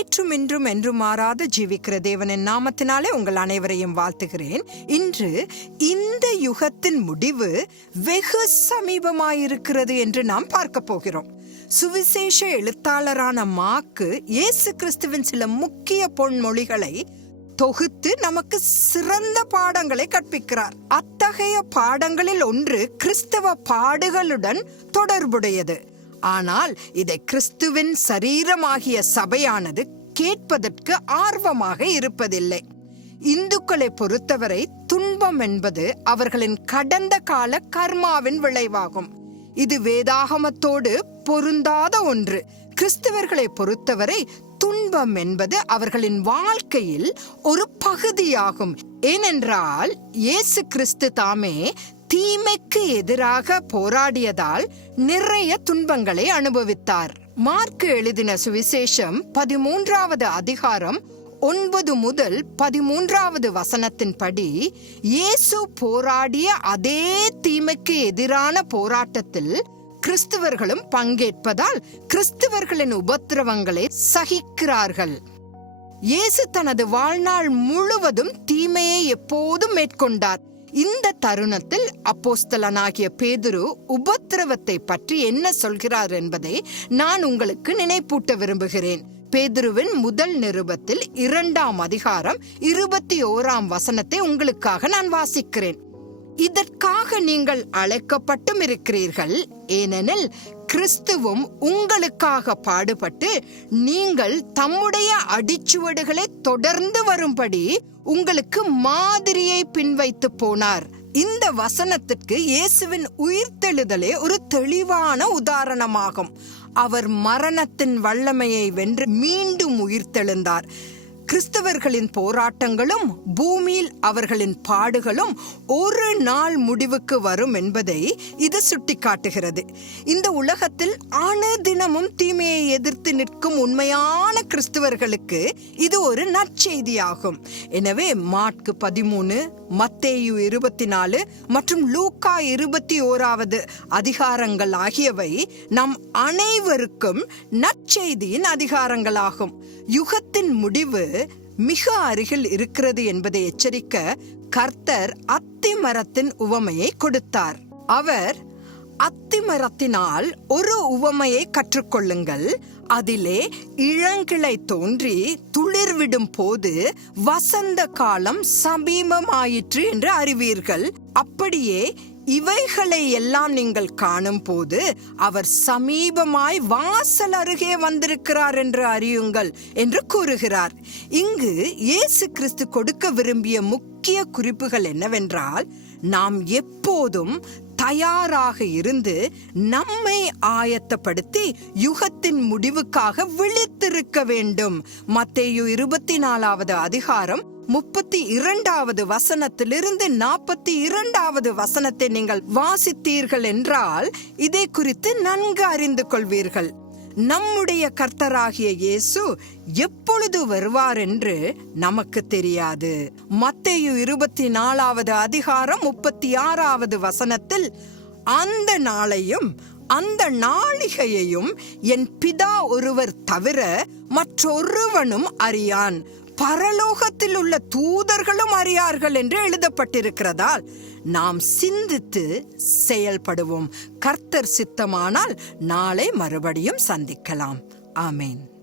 நேற்றும் இன்றும் என்று மாறாத ஜீவிக்கிற தேவனின் நாமத்தினாலே உங்கள் அனைவரையும் வாழ்த்துகிறேன். இன்று இந்த யுகத்தின் முடிவு வெகு சமீபமாயிருக்கிறது என்று நாம் பார்க்க போகிறோம். சுவிசேஷ எழுத்தாளரான மாக்கு இயேசு கிறிஸ்துவின் சில முக்கிய பொன்மொழிகளை தொகுத்து நமக்கு சிறந்த பாடங்களை கற்பிக்கிறார். அத்தகைய பாடங்களில் ஒன்று கிறிஸ்தவ பாடுகளுடன் தொடர்புடையது. ஆனால் இதை கிறிஸ்துவின் சரீரமாகிய சபையானது கேட்பதற்கு ஆர்வமாக இருப்பதில்லை. இந்துக்களை பொறுத்தவரை துன்பம் என்பது அவர்களின் கடந்த கால கர்மாவின் விளைவாகும். இது வேதாகமத்தோடு பொருந்தாத ஒன்று. கிறிஸ்தவர்களை பொறுத்தவரை துன்பம் என்பது அவர்களின் வாழ்க்கையில் ஒரு பகுதியாகும். ஏனென்றால் இயேசு கிறிஸ்து தாமே தீமைக்கு எதிராக போராடியதால் நிறைய துன்பங்களை அனுபவித்தார். மார்க்கு எழுதின சுவிசேஷம் பதிமூன்றாவது அதிகாரம் ஒன்பது முதல் பதிமூன்றாவது வசனத்தின்படி இயேசு போராடிய அதே தீமைக்கு எதிரான போராட்டத்தில் கிறிஸ்தவர்களும் பங்கேற்பதால் கிறிஸ்தவர்களின் உபத்திரவங்களை சகிக்கிறார்கள். இயேசு தனது வாழ்நாள் முழுவதும் தீமையை எப்போதும் மேற்கொண்டார். இந்த தருணத்தில் அப்போஸ்தலனாகிய பேதுரு உபத்திரவத்தை பற்றி என்ன சொல்கிறார் என்பதை நான் உங்களுக்கு நினைப்பூட்ட விரும்புகிறேன். பேதுருவின் முதல் நிருபத்தில் இரண்டாம் அதிகாரம் இருபத்தி ஓராம் வசனத்தை உங்களுக்காக நான் வாசிக்கிறேன். இதற்காக நீங்கள் அழைக்கப்பட்டும் இருக்கிறீர்கள். ஏனெனில் கிறிஸ்துவும் உங்களுக்காக பாடுபட்டு நீங்கள் தம்முடைய அடிச்சுவடுகளை தொடர்ந்து வரும்படி உங்களுக்கு மாதிரியை பின்வைத்து போனார். இந்த வசனத்திற்கு இயேசுவின் உயிர்த்தெழுதலே ஒரு தெளிவான உதாரணமாகும். அவர் மரணத்தின் வல்லமையை வென்று மீண்டும் உயிர்த்தெழுந்தார். கிறிஸ்தவர்களின் போராட்டங்களும் பூமியில் அவர்களின் பாடுகளும் ஒரு நாள் முடிவுக்கு வரும் என்பதை இது சுட்டிக்காட்டுகிறது. இந்த உலகத்தில் அனுதினமும் தீமையை எதிர்த்து நிற்கும் உண்மையான கிறிஸ்தவர்களுக்கு இது ஒரு நற்செய்தியாகும். எனவே மாட்கு பதிமூணு மத்தேயு இருபத்தி நாலு மற்றும் லூக்கா இருபத்தி ஓராவது அதிகாரங்கள் ஆகியவை நம் அனைவருக்கும் நற்செய்தியின் அதிகாரங்களாகும். யுகத்தின் முடிவு மிக அருகில் இருக்கிறது என்பதை எச்சரிக்க கர்த்தர் அத்தி மரத்தின் உவமையை கொடுத்தார். அவர் அத்திமரத்தினால் ஒரு உவமையை கற்றுக்கொள்ளுங்கள். அதிலே இளங்கிளை தோன்றி துளிர்விடும் போது வசந்த காலம் சமீபமாயிற்று என்று அறிவீர்கள். அப்படியே இவைகளை எல்லாம் நீங்கள் காணும் போது அவர் சமீபமாய் வாசல் அருகே வந்திருக்கிறார் என்று அறியுங்கள் என்று கூறுகிறார். இங்கு இயேசு கிறிஸ்து கொடுக்க விரும்பிய முக்கிய குறிப்புகள் என்னவென்றால் நாம் எப்போதும் தயாராக இருந்து நம்மை ஆயத்தப்படுத்தி யுகத்தின் முடிவுக்காக விழித்திருக்க வேண்டும். மத்தேயு இருபத்தி நாலாவது அதிகாரம் முப்பத்தி இரண்டாவது வசனத்திலிருந்து நாற்பத்தி இரண்டாவது வசனத்தை நீங்கள் வாசித்தீர்கள் என்றால் இதை குறித்து நன்கு அறிந்து கொள்வீர்கள். நம்முடைய கர்த்தராகிய இயேசு எப்பொழுது வருவார் என்று நமக்கு தெரியாது. மத்தையு இருபத்தி நாலாவது அதிகாரம் முப்பத்தி ஆறாவது வசனத்தில் அந்த நாளையும் அந்த நாளிகையையும் என் பிதா ஒருவர் தவிர மற்றொருவனும் அறியான். பரலோகத்தில் உள்ள தூதர்களும் அறியார்கள் என்று எழுதப்பட்டிருக்கிறதால் நாம் சிந்தித்து செயல்படுவோம். கர்த்தர் சித்தமானால் நாளை மறுபடியும் சந்திக்கலாம். ஆமேன்.